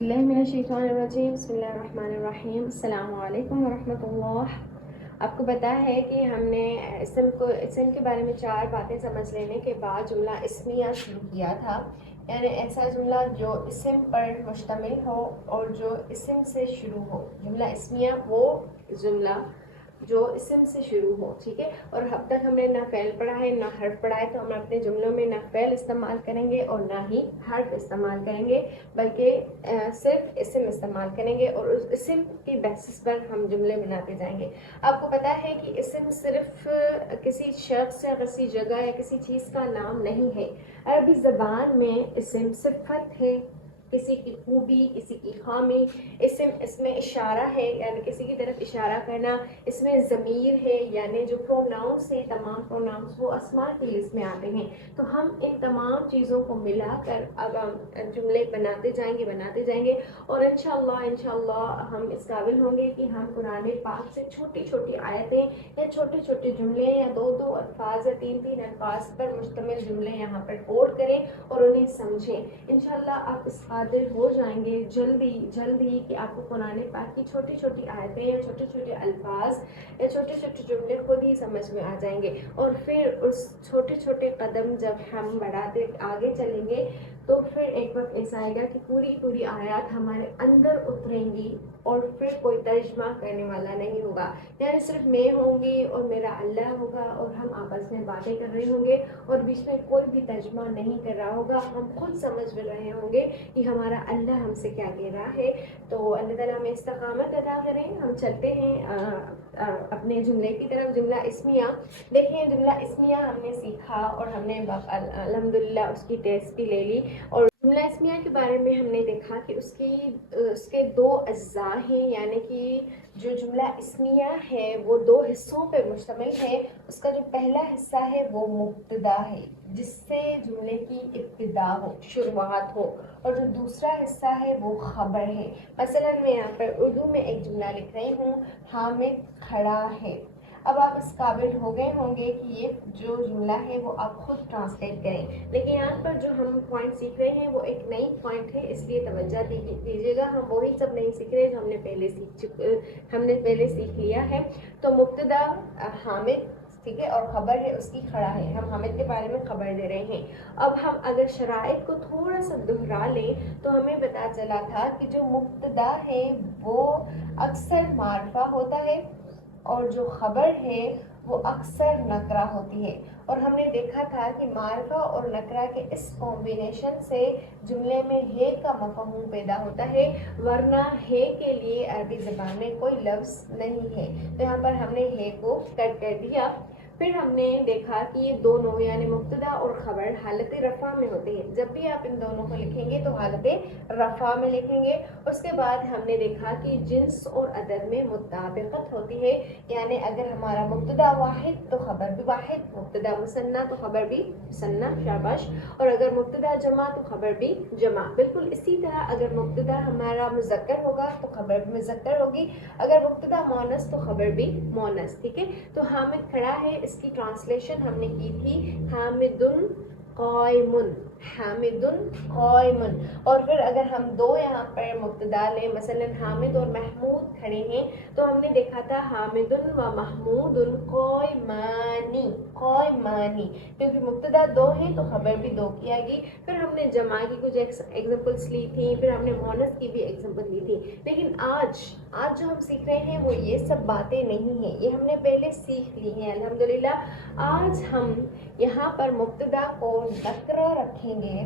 बिस्मिल्लाहिर्रहमानिर्रहीम अस्सलाम वालेकुम वरहमतुल्लाह। आपको पता है कि हमने इसम के बारे में 4 बातें समझ लेने के बाद जुमला इस्मिया शुरू किया था, यानी ऐसा जुमला जो इसम पर मुश्तमिल हो और जो इसम से शुरू हो। जुमला इस्मिया वो जुमला जो इसम से शुरू हो, ठीक है। और अब तक हमने ना फ़ेल पढ़ा है ना हर्फ पढ़ा है, तो हम अपने जुमलों में ना फ़ेल इस्तेमाल करेंगे और ना ही हर्फ इस्तेमाल करेंगे, बल्कि सिर्फ इसम इस्तेमाल करेंगे और उस इसम की बेसिस पर हम जुमले बनाते जाएंगे। आपको पता है कि इसम सिर्फ किसी शख्स या किसी जगह या किसी चीज़ का नाम नहीं है। अरबी ज़बान में इसम सिफ़त है, किसी की खूबी, किसी की खामी। इसमें इशारा है, यानी किसी की तरफ इशारा करना। इसमें ज़मीर है, यानी जो प्रोनाउंस है, तमाम प्रोनाउंस वो अस्मा की लिस्ट में आते हैं। तो हम इन तमाम चीज़ों को मिलाकर अब हम जुमले बनाते जाएंगे और इंशाअल्लाह हम इस काबिल होंगे कि हम कुरान पाक से छोटी छोटी आयतें या छोटे छोटे जुमले या 2-2 अल्फाज या 3-3 अल्फाज पर मुश्तमिल जुमले यहाँ पर कोड करें और उन्हें समझें। इंशाअल्लाह आप इस कादिर हो जाएंगे जल्दी कि आपको कुरान पाक की छोटी छोटी आयतें या छोटे छोटे अल्फाज या छोटे छोटे जुमले खुद ही समझ में आ जाएंगे। और फिर उस छोटे छोटे कदम जब हम बढ़ाते आगे चलेंगे तो फिर एक वक्त ऐसा आएगा कि पूरी आयत हमारे अंदर उतरेंगी और फिर कोई तर्जमा करने वाला नहीं होगा, यानी सिर्फ मैं होंगी और मेरा अल्लाह होगा और हम आपस में बातें कर रहे होंगे और बीच में कोई भी तर्जमा नहीं कर रहा होगा। हम खुद समझ भी रहे होंगे कि हमारा अल्लाह हमसे क्या कह रहा है। तो अल्लाह ताला हमें इस्तकामत अता करें। हम चलते हैं अपने जुमले की तरफ। जुमला इस्मिया देखें, जुमला इस्मिया हमने सीखा और हमने अल्हम्दुलिल्लाह उसकी टेस्ट भी ले ली। और जुमला इस्मिया के बारे में हमने देखा कि उसके 2 अज्जा हैं, यानी कि जो जुमला इस्मिया है वो 2 हिस्सों पर मुश्तमिल है। उसका जो पहला हिस्सा है वो मुब्तदा है, जिससे जुमले की इब्तिदा हो, शुरुआत हो, और जो दूसरा हिस्सा है वो खबर है। मसलन मैं यहाँ पर उर्दू में एक जुमला लिख रही हूँ, हामिद खड़ा है। अब आप इस काबिल हो गए होंगे कि ये जो जुमला है वो आप खुद ट्रांसलेट करें, लेकिन यहाँ पर जो हम पॉइंट सीख रहे हैं वो एक नई पॉइंट है, इसलिए तवज्जो दीजिएगा। हम वही सब नहीं सीख रहे जो हमने पहले सीख लिया है। तो मुब्तदा हामिद, ठीक है, और ख़बर है उसकी खड़ा है। हम हामिद के बारे में ख़बर दे रहे हैं। अब हम अगर शराइत को थोड़ा सा दोहरा लें तो हमें पता चला था कि जो मुब्तदा है वो अक्सर मारफा होता है और जो ख़बर है वो अक्सर नकरा होती है। और हमने देखा था कि मारफा और नकरा के इस कॉम्बिनेशन से जुमले में है का मफ़हूम पैदा होता है, वरना है के लिए अरबी ज़बान में कोई लफ्ज़ नहीं है। तो यहाँ पर हमने है को कट कर दिया। फिर हमने देखा कि ये दोनों यानी मुब्तदा और ख़बर हालत रफ़ा में होते हैं। जब भी आप इन दोनों को लिखेंगे तो हालत रफ़ा में लिखेंगे। उसके बाद हमने देखा कि जिन्स और अदद में मुताबिकत होती है, यानी अगर हमारा मुब्तदा वाहिद तो ख़बर भी वाहिद, मुब्तदा मुसन्ना तो ख़बर भी मुसन्ना, शाबाश। और अगर मुब्तदा जमा तो ख़बर भी जमा। बिल्कुल इसी तरह अगर मुब्तदा हमारा मुज़क्कर होगा तो ख़बर भी मुज़क्कर होगी, अगर मुब्तदा मोनस तो ख़बर भी मोनस, ठीक है। तो हामिद खड़ा है, इसकी ट्रांसलेशन हमने की थी हामिदुन क़ाइमुन, हामिदुन क़ाइमुन। और फिर अगर हम 2 यहाँ पर मुब्तदा लें, मसलन हामिद और महमूद खड़े हैं, तो हमने देखा था हामिदुन व महमूदुन क़ाइमानी, क़ाइमानी, क्योंकि मुब्तदा 2 हैं तो ख़बर भी 2 की आएगी। फिर हमने जमा की कुछ एग्जांपल्स ली थी, फिर हमने मोनस की भी एग्जांपल ली थी। लेकिन आज जो हम सीख रहे हैं वो ये सब बातें नहीं हैं, ये हमने पहले सीख ली हैं अल्हम्दुलिल्लाह। आज हम यहाँ पर मुब्तदा को नकरा रखेंगे,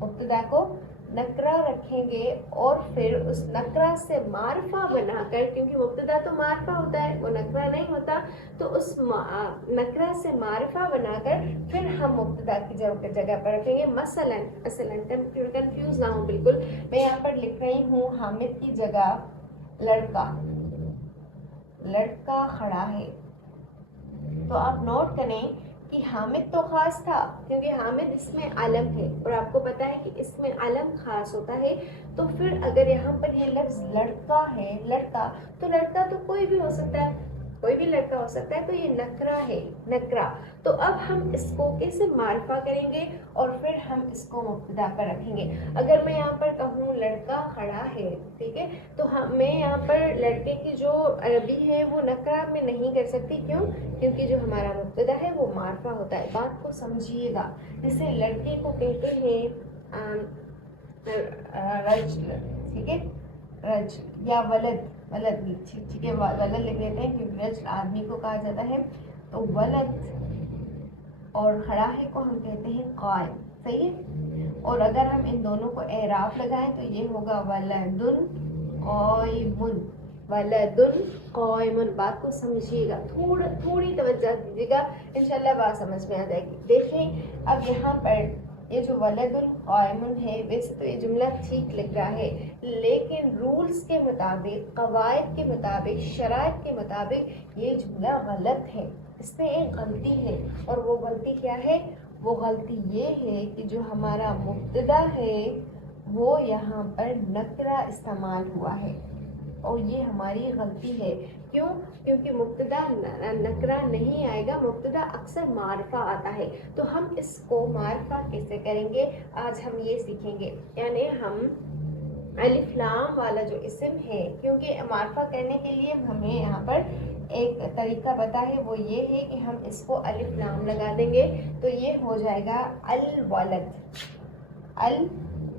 मुब्तदा को नकरा रखेंगे और फिर उस नकरा से मारफा बनाकर, क्योंकि मुब्तदा तो मारफा होता है वो नकरा नहीं होता, तो उस नकरा से मारफा बनाकर फिर हम मुब्तदा की जगह पर रखेंगे। मसलन कंफ्यूज ना हो बिल्कुल, मैं यहाँ पर लिख रही हूँ हामिद की जगह लड़का, लड़का खड़ा है। तो आप नोट करें कि हामिद तो ख़ास था, क्योंकि हामिद इसमें आलम है और आपको पता है कि इसमें आलम ख़ास होता है। तो फिर अगर यहाँ पर ये लफ्ज़ लड़का है, लड़का, तो लड़का तो कोई भी हो सकता है, कोई भी लड़का हो सकता है, तो ये नकरा है, नकरा। तो अब हम इसको कैसे मार्फा करेंगे और फिर हम इसको मुब्तदा पर रखेंगे। अगर मैं यहाँ पर कहूँ लड़का खड़ा है, ठीक है, तो मैं यहाँ पर लड़के की जो अरबी है वो नकरा में नहीं कर सकती। क्यों? क्योंकि जो हमारा मुब्तदा है वो मार्फा होता है। बात को समझिएगा। जैसे लड़के को कहते हैं रज, ठीक है, रज, या वलद, वलद, ठीक है, वलद लिख लेते हैं क्योंकि रज आदमी को कहा जाता है। तो वलद और खड़ा है को हम कहते हैं कायम, सही है। और अगर हम इन दोनों को एराब लगाएं तो ये होगा वलदुन कायमुन, वलदुन कायमुन। बात को समझिएगा, थोड़ी तवज्जो दीजिएगा, इंशाल्लाह बात समझ में आ जाएगी। देखें अब यहाँ पर ये जो वलदुन कायमुन है, वैसे तो ये जुमला ठीक लिख रहा है, लेकिन रूल्स के मुताबिक, कवायद के मुताबिक, शराइत के मुताबिक ये जुमला गलत है। इसमें एक गलती है, और वो गलती क्या है? वो गलती ये है कि जो हमारा मुब्तदा है वो यहाँ पर नकरा इस्तेमाल हुआ है, और ये हमारी गलती है। क्यों? क्योंकि मुब्तदा नकरा नहीं आएगा, मुब्तदा अक्सर मारफा आता है। तो हम इसको मारफा कैसे करेंगे, आज हम ये सीखेंगे। यानी हम अलिफ लाम वाला जो इस्म है, क्योंकि मारफा करने के लिए हमें यहाँ पर एक तरीका पता है, वो ये है कि हम इसको अलिफ लाम लगा देंगे, तो ये हो जाएगा अल वलद, अल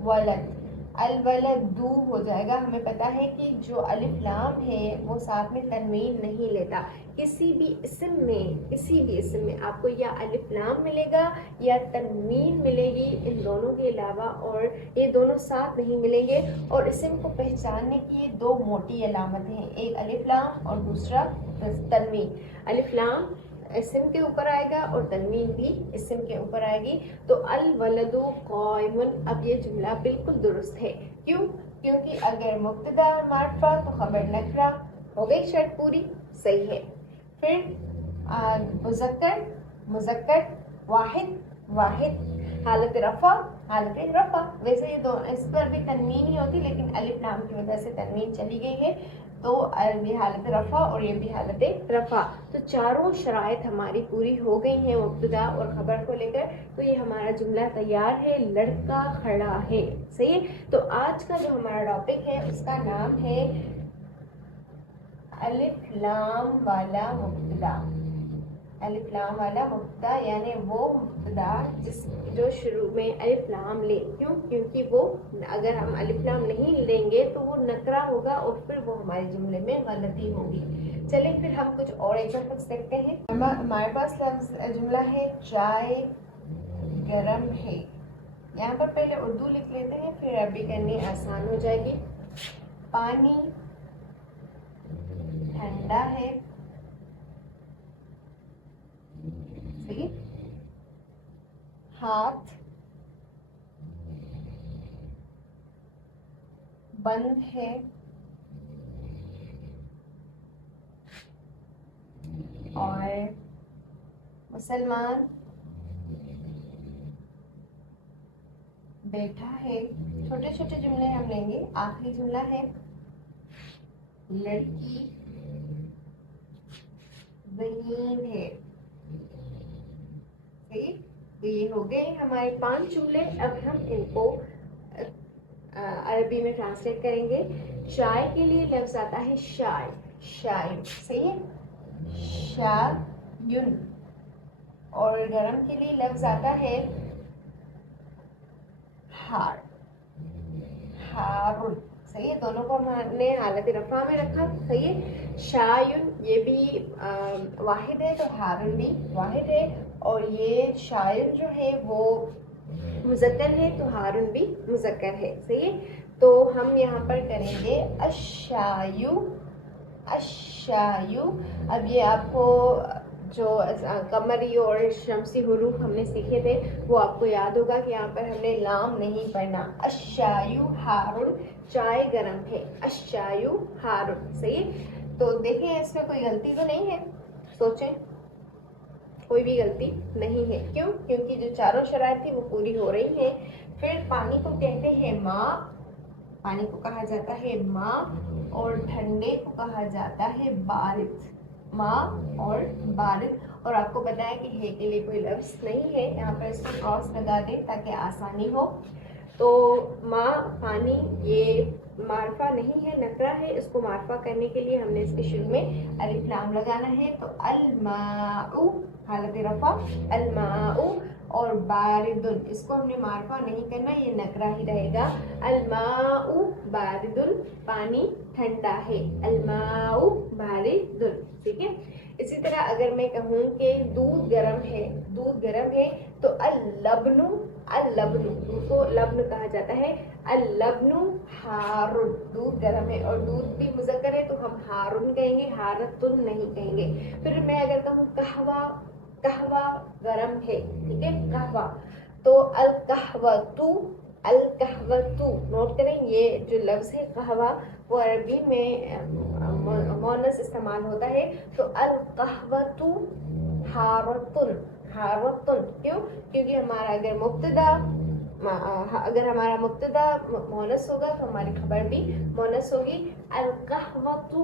वलद, अल वलदू हो जाएगा। हमें पता है कि जो अलिफ लाम है वो साथ में तनवीन नहीं लेता। किसी भी इस्म में आपको या अलिफ लाम मिलेगा या तनवीन मिलेगी, इन दोनों के अलावा, और ये दोनों साथ नहीं मिलेंगे। और इस्म को पहचानने की ये दो मोटी अलामतें हैं, एक अलिफ लाम और दूसरा तनवीन। अलिफ लाम इस्म के ऊपर आएगा और तनवीन भी इस्म के ऊपर आएगी। तो अल वलदु कायमुन, अब ये जुमला बिल्कुल दुरुस्त है। क्यों? क्योंकि अगर मुब्तदा मार्फा तो खबर नकरा, हो गई शर्त पूरी, सही है। फिर मुज़क्कर, मुज़क्कर, वाहिद, वाहिद, हालत रफ़ा, हालत रफ़ा। वैसे ये दो, इस पर भी तनवीन ही होती, लेकिन अलिफ लाम की वजह से तनवीन चली गई है, तो ये हालत रफ़ा और ये भी हालत रफ़ा। तो चारों शराइत हमारी पूरी हो गई हैं मुब्तदा और ख़बर को लेकर। तो ये हमारा जुमला तैयार है, लड़का खड़ा है, सही है। तो आज का जो हमारा टॉपिक है उसका नाम है अलिफ लाम वाला मुब्तदा। अलिफ लाम वाला मुब्तदा यानी वो मुब्तदा जो शुरू में अलिफ लाम ले। क्यों? क्योंकि वो अगर हम अलिफ लाम नहीं लेंगे तो वो नकरा होगा और फिर वो हमारे जुमले में गलती होगी। चलिए फिर हम कुछ और एग्जांपल्स देखते हैं। हमारे पास जुमला है चाय गरम है। यहाँ पर पहले उर्दू लिख लेते हैं, फिर अरबी करनी आसान हो जाएगी। पानी ठंडा है, सही। हाथ बंद है, और मुसलमान बैठा है। छोटे छोटे जुमले हम लेंगे। आखिरी जुमला है लड़की ज़हीन है, सही। तो ये हो गए हमारे 5 जुमले। अब हम इनको अरबी में ट्रांसलेट करेंगे। चाय के लिए लफ्ज आता है शाय, शाय, सही है, शायुन। और गरम के लिए लफ्ज आता है हार, हारुन, सही है। दोनों को हमने हालत रफ़ा में रखा, सही है। शायुन ये भी वाहिद है, तो हारुन भी वाहिद है। और ये शायुन जो है वो मुज़क्कर है, तो हारुन भी मुज़क्कर है, सही है। तो हम यहाँ पर करेंगे अशायु, अशायु। अब ये आपको जो कमरी और शमसी हुरूफ हमने सीखे थे वो आपको याद होगा कि यहाँ पर हमने लाम नहीं पढ़ना। अशायु हारुन, चाय गरम है, अशायु हारुन, सही। तो देखें इसमें कोई गलती तो नहीं है, सोचें, कोई भी गलती नहीं है। क्यों? क्योंकि जो चारों शराइत थी वो पूरी हो रही हैं। फिर पानी को कहते हैं माँ, पानी को कहा जाता है माँ, और ठंडे को कहा जाता है बारिद, माँ और बारिद। और आपको पता है कि हे के लिए कोई लफ्ज़ नहीं है, यहाँ पर इसको क्रॉस लगा दें ताकि आसानी हो। तो माँ पानी ये मार्फा नहीं है, नकरा है। इसको मार्फा करने के लिए हमने इसके शुरू में अलिफ लाम लगाना है। तो अलमाउ हालत रफा अलमाउ, और बारिदुन इसको हमने मार्फा नहीं करना, ये नकरा ही रहेगा। अलमाउ बारिदुन पानी ठंडा है, अलमाउ बारिदुन, ठीक है। इसी तरह अगर मैं कहूँ कि दूध गर्म है, दूध गर्म है, तो अल्लबनु, अल्लबनु दूध को लब्न कहा जाता है। अल्लबनु हारुन दूध गर्म है, और दूध भी मुज़क्कर है तो हम हारुन कहेंगे, हारतुन नहीं कहेंगे। फिर मैं अगर कहूँ कहवा, कहवा गरम है, ठीक है, कहवा, तो अल कहवतु, अल कहवतु नोट करें, ये जो लफ्ज़ है कहवा वो अरबी में मोनस इस्तेमाल होता है। तो अल कहवतु हारतुन, हारतुन क्यों? क्योंकि हमारा अगर हमारा मुब्तदा मोनस होगा तो हमारी खबर भी मोनस होगी। अल कहवतु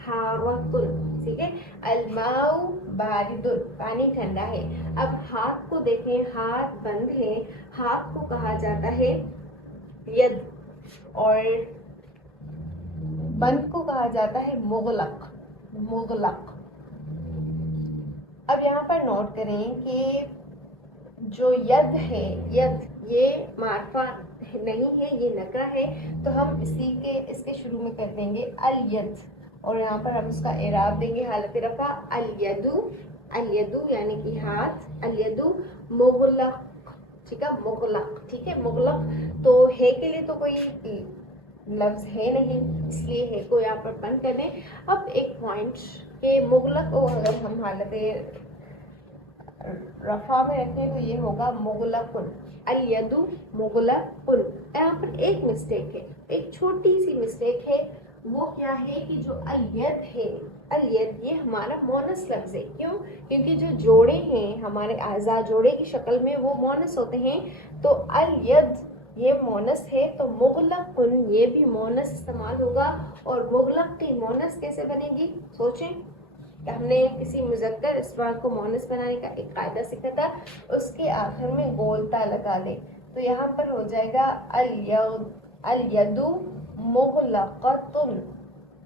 हारतुन, ठीक है। अलमाउ बारिदुन पानी ठंडा है। अब हाथ को देखें, हाथ बंद है, हाथ को कहा जाता है यद, और बंद को कहा जाता है मुगलक, मुगलक। अब यहाँ पर नोट करें कि जो यद है, यद ये मार्फा नहीं है, ये नकरा है, तो हम इसके शुरू में कर देंगे अल यद, और यहाँ पर हम उसका इराब देंगे हालत रफा अल यदु, अल यदु यानी कि हाथ, अल यदु मुगलक, ठीक है, मुगलक, ठीक है, मुगलक। तो है के लिए तो कोई लफ्ज़ है नहीं, इसलिए है को यहाँ पर बंद कर दें। अब एक पॉइंट के मुगलक को अगर हम हालत रफा में रखें तो ये होगा मुगलकुन, अल यदु मुगलकुन। यहाँ पर एक मिस्टेक है, एक छोटी सी मिस्टेक है, वो क्या है कि जो अल यद है, अल यद ये हमारा मोनस लफ्ज़ है। क्यों? क्योंकि जो जोड़े हैं हमारे आज़ा जोड़े की शक्ल में वो मोनस होते हैं। तो अल यद ये मोनस है, तो मुगलकुन ये भी मोनस इस्तेमाल होगा। और मुगलक की मोनस कैसे बनेगी? सोचें, हमने किसी मुज़क्कर इस्मा को मोनस बनाने का एक कायदा सीखा था, उसके आखिर में गोलता लगा दें। तो यहाँ पर हो जाएगा अल यदु मुगलक़तुन,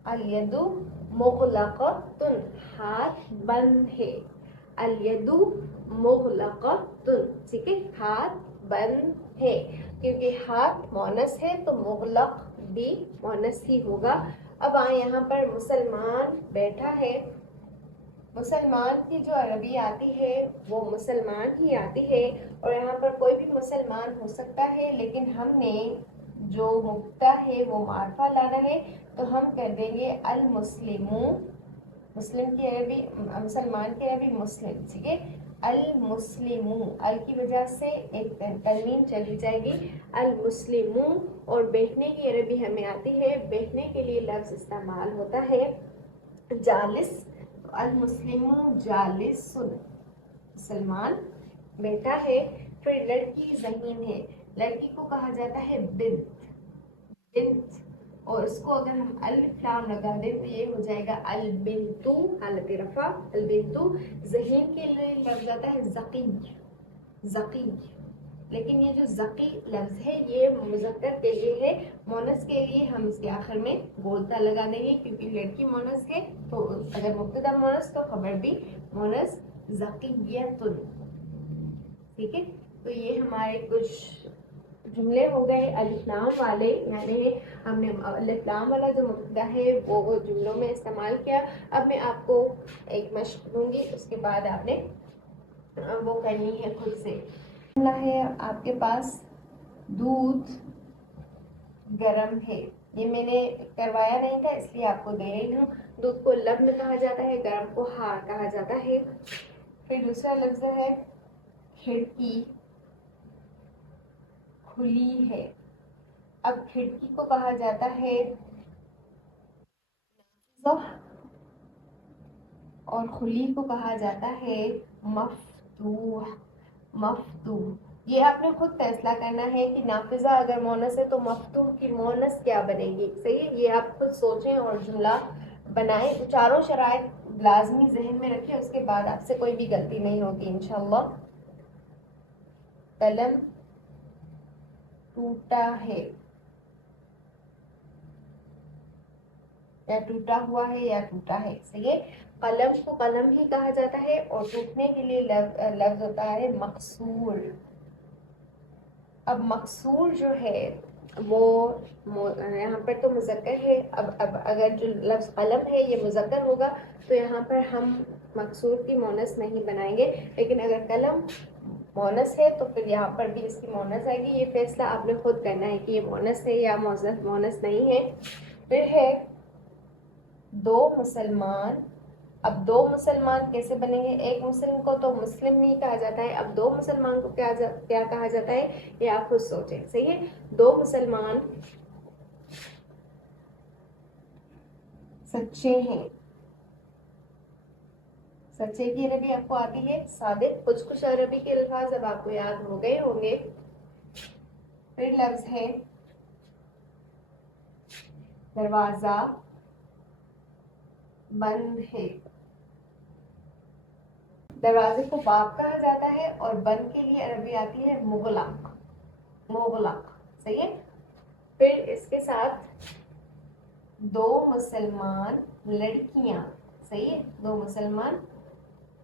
अल यदु मुगलक़तुन हाथ बंद है, अल यदु मुगलक़तुन, ठीक है, हाथ बंद है। क्योंकि हाथ मोनस है तो मुगलक भी मोनस ही होगा। अब आए यहाँ पर मुसलमान बैठा है, मुसलमान की जो अरबी आती है वो मुसलमान ही आती है, और यहाँ पर कोई भी मुसलमान हो सकता है, लेकिन हमने जो मुब्तदा है वो मार्फा लाना है, तो हम कर देंगे अल मुस्लिमू, मुस्लिम की अरबी, मुसलमान की अरबी मुस्लिम, ठीक है, अल मुस्लिमू, अल की वजह से एक तनवीन चली जाएगी, अल मुस्लिमू। और बैठने की अरबी हमें आती है, बैठने के लिए लफ्ज़ इस्तेमाल होता है जालिस, अल मुस्लिमू जालिसुन, मुसलमान बैठा है। फिर लड़की ज़हीन है, लड़की को कहा जाता है बिन्त, बिन्त, और उसको अगर हम अलिफ लाम लगा दें तो ये हो जाएगा अल बिन्तु हालत रफा, अल बिन्तु। ज़हीन के लिए लफ्ज़ आता है ज़की, ज़की, लेकिन ये जो ज़की लफ्ज़ है ये मुज़क्कर के लिए है, मोनस के लिए हम इसके आखिर में गोलता लगा देंगे, क्योंकि लड़की मोनस है तो अगर मुब्तदा मोनस तो खबर भी मोनस, ज़कीयतुन, ठीक है। तो ये हमारे कुछ जुमले हो गए अलिफ लाम वाले, यानी हमने अलिफ लाम वाला जो मुब्तदा है वो जुमलों में इस्तेमाल किया। अब मैं आपको एक मश्क दूंगी, उसके बाद आपने वो करनी है खुद से। है आपके पास दूध गरम है, ये मैंने करवाया नहीं था इसलिए आपको दे रही हूँ। दूध को लब्न कहा जाता है, गरम को हार कहा जाता है। फिर दूसरा लफ्ज़ है खिड़की, खुली है। अब खिड़की को कहा जाता है और खुली को कहा जाता है मफ्तूह, मफ्तूह। ये आपने खुद फैसला करना है कि नाफिजा अगर मोनस है तो मफ्तूह की मोनस क्या बनेगी, सही है। ये आप खुद सोचें और जुमला बनाएं। चारों शराइत لازمی ذہن میں رکھیں، اس کے بعد آپ سے کوئی بھی غلطی نہیں ہوگی انشاءاللہ. قلم ٹوٹا ہے یا ٹوٹا ہوا ہے یا ٹوٹا ہے. صحیح ہے. قلم کو قلم ہی کہا جاتا ہے اور ٹوٹنے کے لیے لفظ ہوتا ہے مکسور. اب مکسور جو ہے وہ یہاں پر تو مذکر ہے. اب اگر جو لفظ قلم ہے یہ مذکر ہوگا تو یہاں پر ہم مکسور کی مونث نہیں بنائیں گے، لیکن اگر قلم مونث ہے تو پھر یہاں پر بھی اس کی مونث آئے گی. یہ فیصلہ آپ نے خود کرنا ہے کہ یہ مونث ہے یا مونث نہیں ہے. پھر ہے دو مسلمان. اب دو مسلمان کیسے بنیں گے؟ ایک مسلم کو تو مسلم ہی کہا جاتا ہے، اب دو مسلمان کو کیا کہا جاتا ہے یہ آپ خود سوچیں. صحیح ہے. دو مسلمان سچے ہیں. سچے کی عربی آپ کو آتی ہے صادق. کچھ عربی کے الفاظ اب آپ کو یاد ہو گئے ہوں گے. پھر لفظ ہے دروازہ بند ہے. دروازے کو باب کہا جاتا ہے اور بند کے لیے عربی آتی ہے مغلق. مغلق. صحیح ہے. پھر اس کے ساتھ دو مسلمان لڑکیاں. صحیح ہے. دو مسلمان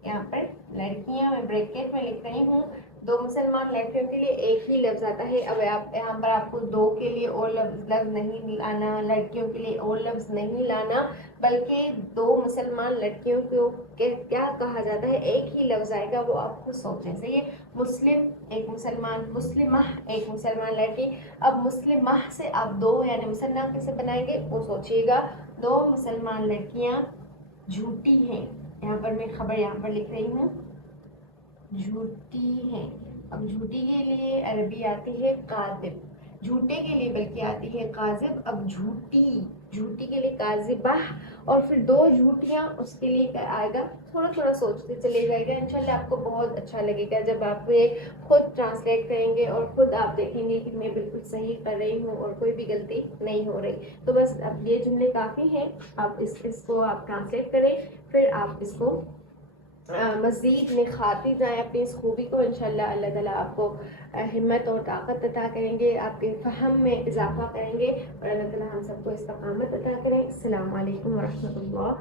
یہاں پر لڑکیاں میں بریکٹ میں لکھ رہی ہوں. دو مسلمان لڑکیوں کے لیے ایک ہی لفظ آتا ہے. اب یہاں پر آپ کو دو کے لیے اور لفظ نہیں لانا، لڑکیوں کے لیے اور لفظ نہیں لانا، بلکہ دو مسلمان لڑکیوں کو کیا کہا جاتا ہے ایک ہی لفظ آئے گا، وہ آپ خود سوچیں. صحیح ہے. مسلم ایک مسلمان، مسلمہ ایک مسلمان لڑکی. اب مسلمہ سے آپ دو یعنی مسنہ کیسے بنائیں گے وہ سوچیے گا. دو مسلمان لڑکیاں جھوٹی ہیں. یہاں پر میں خبر یہاں پر لکھ رہی ہوں جھوٹی ہیں. اب جھوٹی کے لیے عربی آتی ہے کاذب. جھوٹے کے لیے بلکہ آتی ہے کاذب. اب جھوٹی کے لیے کاذبہ اور پھر دو جھوٹیاں اس کے لیے آئے گا. تھوڑا سوچتے چلے جائے گا. انشاءاللہ آپ کو بہت اچھا لگے گا جب آپ یہ خود ٹرانسلیٹ کریں گے اور خود آپ دیکھیں گے کہ میں بالکل صحیح کر رہی ہوں اور کوئی بھی غلطی نہیں ہو رہی. تو بس اب یہ جملے کافی ہیں. آپ اس کو آپ ٹرانسلیٹ کریں، پھر آپ اس کو مزید نکھارتی جائیں اپنی اس خوبی کو. انشاءاللہ اللہ تعالیٰ آپ کو ہمت اور طاقت عطا کریں گے، آپ کے فہم میں اضافہ کریں گے اور اللہ تعالیٰ ہم سب کو استقامت عطا کریں. السلام علیکم ورحمۃ اللہ.